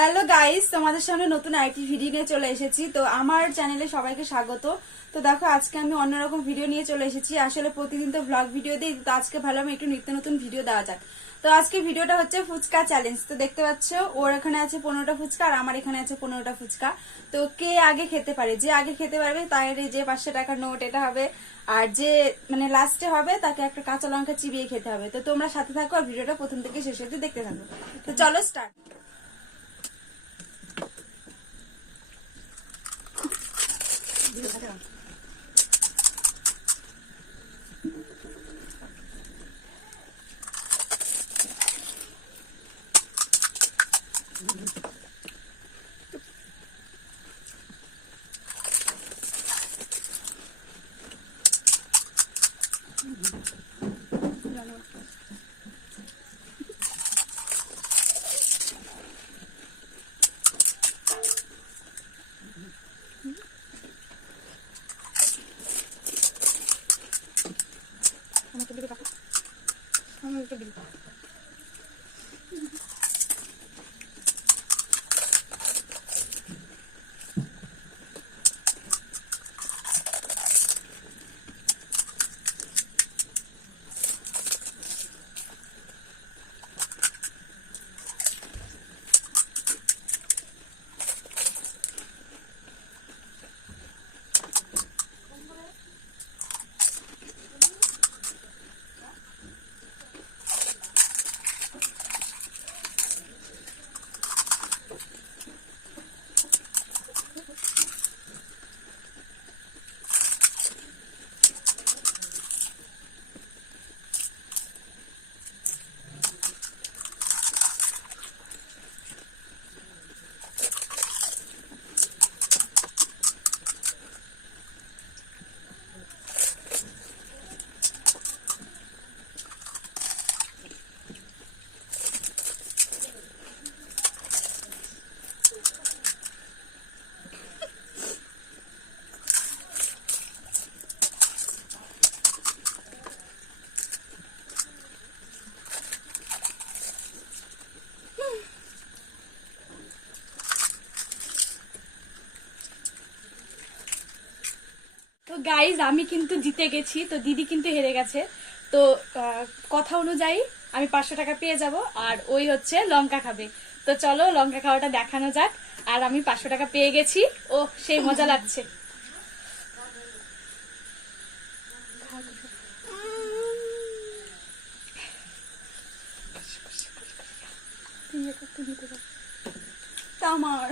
Hello guys, তোমাদের সামনে নতুন আরেকটি ভিডিও নিয়ে চলে এসেছি। তো আমার চ্যানেলে সবাইকে স্বাগত। তো দেখো, আজকে আমি অন্যরকম ভিডিও নিয়ে চলে এসেছি। আসলে প্রতিদিন তো ভ্লগ ভিডিও দিই, তো আজকে ভাবলাম একটু নিত্য নতুন ভিডিও দেওয়া যাক। তো আজকে ভিডিওটা হচ্ছে ফুচকা চ্যালেঞ্জ। তো দেখতে পাচ্ছ, ওর এখানে আছে 15টা ফুচকা আর আমার এখানে আছে 15টা ফুচকা। তো কে আগে খেতে পারে, যে আগে খেতে পারবে তার যে 500 টাকার নোট এটা হবে। আর যে মানে লাস্টে হবে তাকে একটা কাঁচা লঙ্কা চিবিয়ে খেতে হবে। তো তোমরা সাথে থাকো আর ভিডিওটা প্রথম থেকে শেষ অবধি দেখতে থাকো। তো চলো স্টার্ট। তো গাইজ, আমি কিন্তু জিতে গেছি, তো দিদি কিন্তু হেরে গেছে। তো কথা অনুযায়ী আমি 500 টাকা পেয়ে যাব, আর ওই হচ্ছে লঙ্কা খাবে। তো চলো লঙ্কা খাওয়াটা দেখানো যাক। আর আমি 500 টাকা পেয়ে গেছি। ও সেই মজা লাগছে। আমার